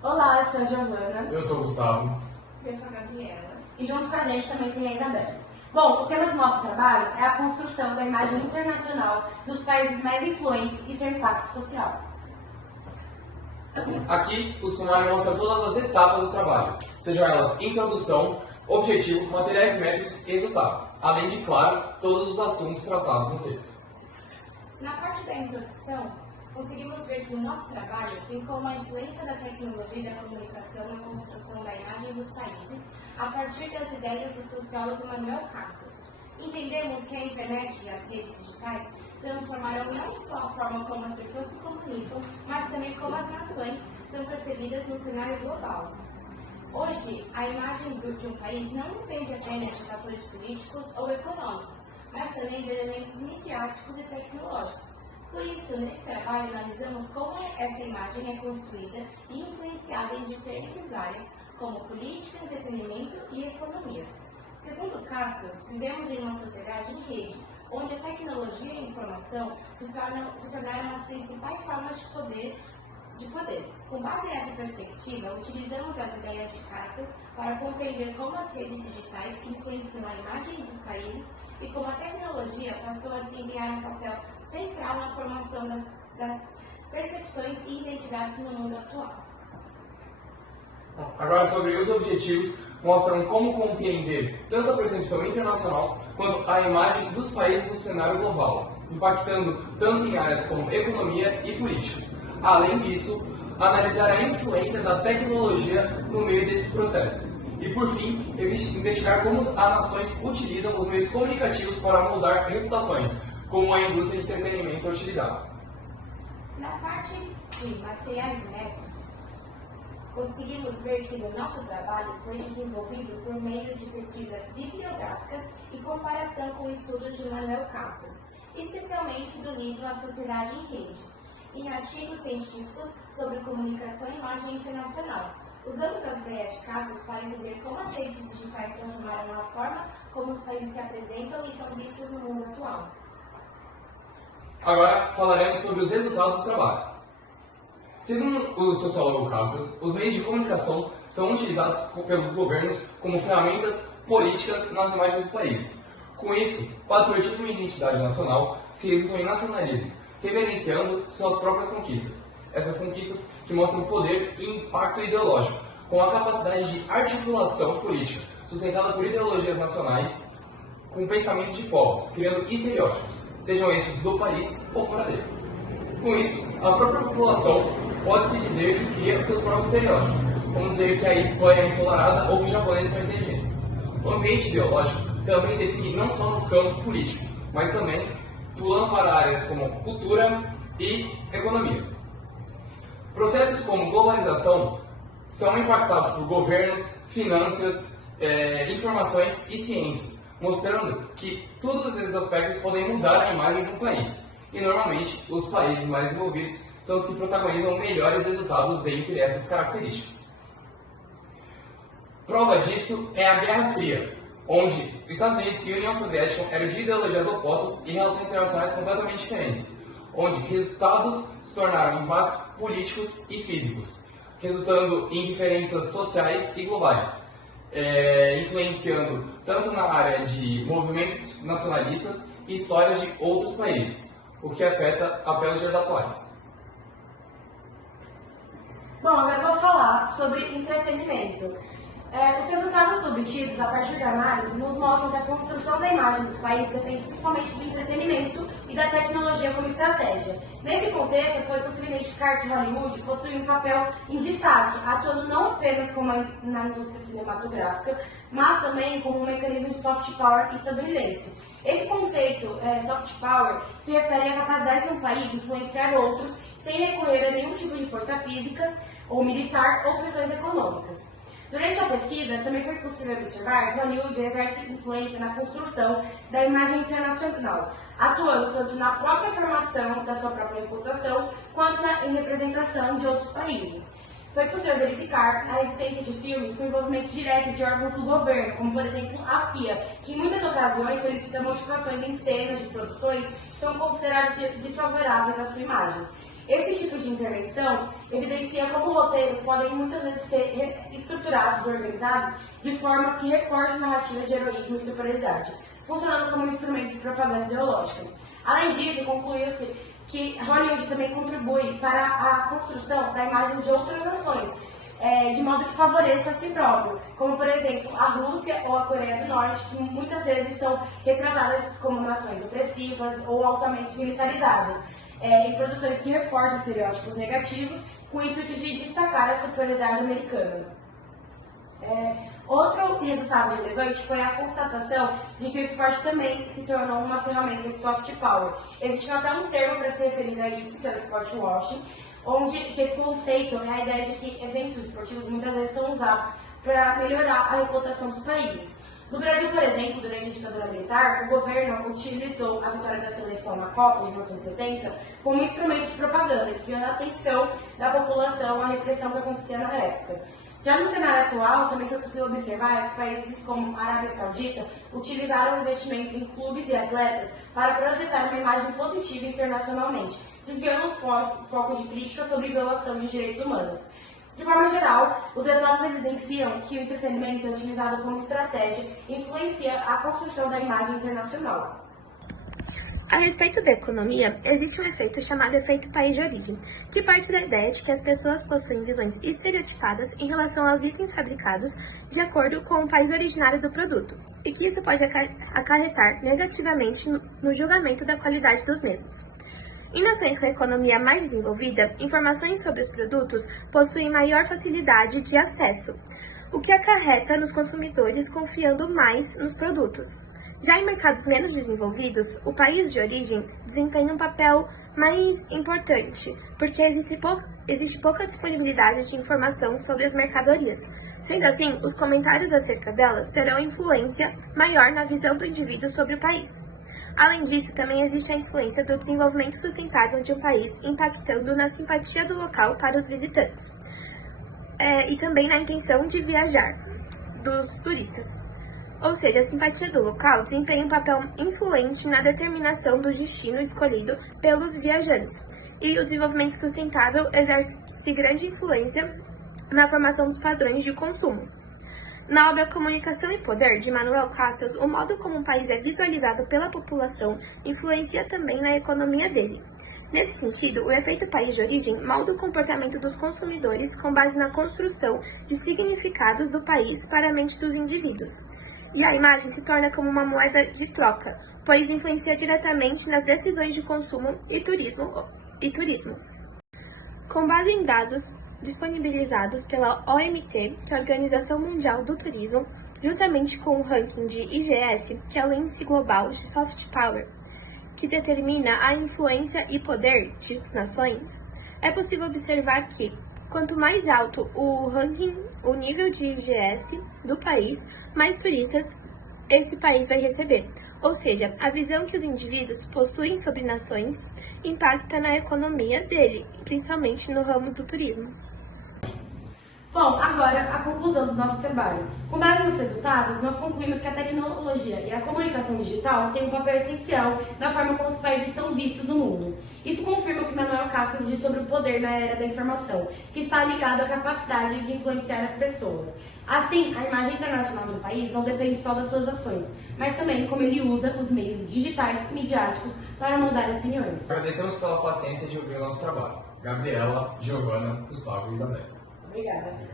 Olá, eu sou a Giovana. Eu sou o Gustavo. Eu sou a Gabriela. E junto com a gente também tem a Isabela. Bom, o tema do nosso trabalho é a construção da imagem internacional dos países mais influentes e seu impacto social. Aqui, o sumário mostra todas as etapas do trabalho, sejam elas introdução, objetivo, materiais métricos e resultado, além de, claro, todos os assuntos tratados no texto. Na parte da introdução, conseguimos ver que o nosso trabalho tem como a influência da tecnologia e da comunicação na construção da imagem dos países a partir das ideias do sociólogo Manuel Castells. Entendemos que a internet e as redes digitais transformaram não só a forma como as pessoas se comunicam, mas também como as nações são percebidas no cenário global. Hoje, a imagem de um país não depende apenas de fatores políticos ou econômicos, mas também de elementos midiáticos e tecnológicos. Por isso, neste trabalho, analisamos como essa imagem é construída e influenciada em diferentes áreas, como política, entretenimento e economia. Segundo Castells, vivemos em uma sociedade em rede, onde a tecnologia e a informação se tornaram as principais formas de poder. Com base nessa perspectiva, utilizamos as ideias de Castells para compreender como as redes digitais influenciam a imagem dos países e como a tecnologia passou a desempenhar um papel central na formação das percepções e identidades no mundo atual. Agora, sobre os objetivos, mostram como compreender tanto a percepção internacional quanto a imagem dos países no cenário global, impactando tanto em áreas como economia e política. Além disso, analisar a influência da tecnologia no meio desses processos. E, por fim, investigar como as nações utilizam os meios comunicativos para moldar reputações, como a indústria de entretenimento é utilizada. Na parte de materiais métricos, conseguimos ver que o nosso trabalho foi desenvolvido por meio de pesquisas bibliográficas e comparação com o estudo de Manuel Castells, especialmente do livro A Sociedade em Rede, em artigos científicos sobre comunicação e imagem internacional. Usamos as ideias de Castells para entender como as redes digitais transformaram a forma como os países se apresentam e são vistos no mundo atual. Agora falaremos sobre os resultados do trabalho. Segundo o sociólogo Castells, os meios de comunicação são utilizados pelos governos como ferramentas políticas nas imagens do país. Com isso, patriotismo e identidade nacional se resultam em nacionalismo, reverenciando suas próprias conquistas. Essas conquistas que mostram poder e impacto ideológico, com a capacidade de articulação política, sustentada por ideologias nacionais, com pensamentos de povos, criando estereótipos, sejam estes do país ou fora dele. Com isso, a própria população pode-se dizer que cria seus próprios estereótipos, como dizer que a Espanha é ensolarada ou que os japoneses são inteligentes. O ambiente ideológico também define não só no campo político, mas também pulando para áreas como cultura e economia. Processos como globalização são impactados por governos, finanças, informações e ciência, mostrando que todos esses aspectos podem mudar a imagem de um país. E normalmente, os países mais desenvolvidos são os que protagonizam melhores resultados dentre essas características. Prova disso é a Guerra Fria, onde os Estados Unidos e a União Soviética eram de ideologias opostas e relações internacionais completamente diferentes, onde resultados se tornaram embates políticos e físicos, resultando em diferenças sociais e globais, influenciando tanto na área de movimentos nacionalistas e histórias de outros países, o que afeta até os dias atuais. Bom, agora eu vou falar sobre entretenimento. Os resultados obtidos a partir da análise nos mostram que a construção da imagem dos países depende principalmente do entretenimento e da tecnologia como estratégia. Nesse contexto, foi possível identificar que Hollywood possui um papel em destaque, atuando não apenas na indústria cinematográfica, mas também como um mecanismo de soft power estadunidense. Esse conceito, soft power, se refere à capacidade de um país de influenciar outros sem recorrer a nenhum tipo de força física ou militar ou pressões econômicas. Durante a pesquisa, também foi possível observar que Hollywood exerce influência na construção da imagem internacional, atuando tanto na própria formação da sua própria reputação, quanto em representação de outros países. Foi possível verificar a existência de filmes com envolvimento direto de órgãos do governo, como por exemplo a CIA, que em muitas ocasiões solicita modificações em cenas de produções que são consideradas desfavoráveis à sua imagem. Esse tipo de intervenção evidencia como roteiros podem muitas vezes ser estruturados e organizados de formas que reforçam narrativas de heroísmo e superioridade, funcionando como um instrumento de propaganda ideológica. Além disso, concluiu-se que Hollywood também contribui para a construção da imagem de outras nações, de modo que favoreça a si próprio, como por exemplo a Rússia ou a Coreia do Norte, que muitas vezes são retratadas como nações opressivas ou altamente militarizadas, em produções que reforçam estereótipos negativos com o intuito de destacar a superioridade americana. Outro resultado relevante foi a constatação de que o esporte também se tornou uma ferramenta de soft power. Existe até um termo para se referir a isso, que é o sport washing, que esse conceito é a ideia de que eventos esportivos muitas vezes são usados para melhorar a reputação dos países. No Brasil, por exemplo, durante a ditadura militar, o governo utilizou a vitória da seleção na Copa de 1970 como instrumento de propaganda, desviando a atenção da população à repressão que acontecia na época. Já no cenário atual, também foi possível observar que países como a Arábia Saudita utilizaram investimentos em clubes e atletas para projetar uma imagem positiva internacionalmente, desviando o foco de crítica sobre violação de direitos humanos. De forma geral, os resultados evidenciam que o entretenimento é utilizado como estratégia e influencia a construção da imagem internacional. A respeito da economia, existe um efeito chamado efeito país de origem, que parte da ideia de que as pessoas possuem visões estereotipadas em relação aos itens fabricados de acordo com o país originário do produto, e que isso pode acarretar negativamente no julgamento da qualidade dos mesmos. Em nações com a economia mais desenvolvida, informações sobre os produtos possuem maior facilidade de acesso, o que acarreta nos consumidores confiando mais nos produtos. Já em mercados menos desenvolvidos, o país de origem desempenha um papel mais importante, porque existe pouca disponibilidade de informação sobre as mercadorias. Sendo assim, os comentários acerca delas terão influência maior na visão do indivíduo sobre o país. Além disso, também existe a influência do desenvolvimento sustentável de um país, impactando na simpatia do local para os visitantes, e também na intenção de viajar dos turistas. Ou seja, a simpatia do local desempenha um papel influente na determinação do destino escolhido pelos viajantes, e o desenvolvimento sustentável exerce grande influência na formação dos padrões de consumo. Na obra Comunicação e Poder, de Manuel Castells, o modo como um país é visualizado pela população influencia também na economia dele. Nesse sentido, o efeito país de origem molda o comportamento dos consumidores com base na construção de significados do país para a mente dos indivíduos. E a imagem se torna como uma moeda de troca, pois influencia diretamente nas decisões de consumo e turismo. Com base em dados disponibilizados pela OMT, que é a Organização Mundial do Turismo, juntamente com o ranking de IGS, que é o Índice Global de Soft Power, que determina a influência e poder de nações, é possível observar que, quanto mais alto o ranking, o nível de IGS do país, mais turistas esse país vai receber. Ou seja, a visão que os indivíduos possuem sobre nações impacta na economia dele, principalmente no ramo do turismo. Bom, agora a conclusão do nosso trabalho. Com base nos resultados, nós concluímos que a tecnologia e a comunicação digital têm um papel essencial na forma como os países são vistos no mundo. Isso confirma o que Manuel Castells diz sobre o poder na era da informação, que está ligado à capacidade de influenciar as pessoas. Assim, a imagem internacional de um país não depende só das suas ações, mas também como ele usa os meios digitais e midiáticos para moldar opiniões. Agradecemos pela paciência de ouvir o nosso trabalho. Gabriela, Giovana, Gustavo e Isabel. Obrigada.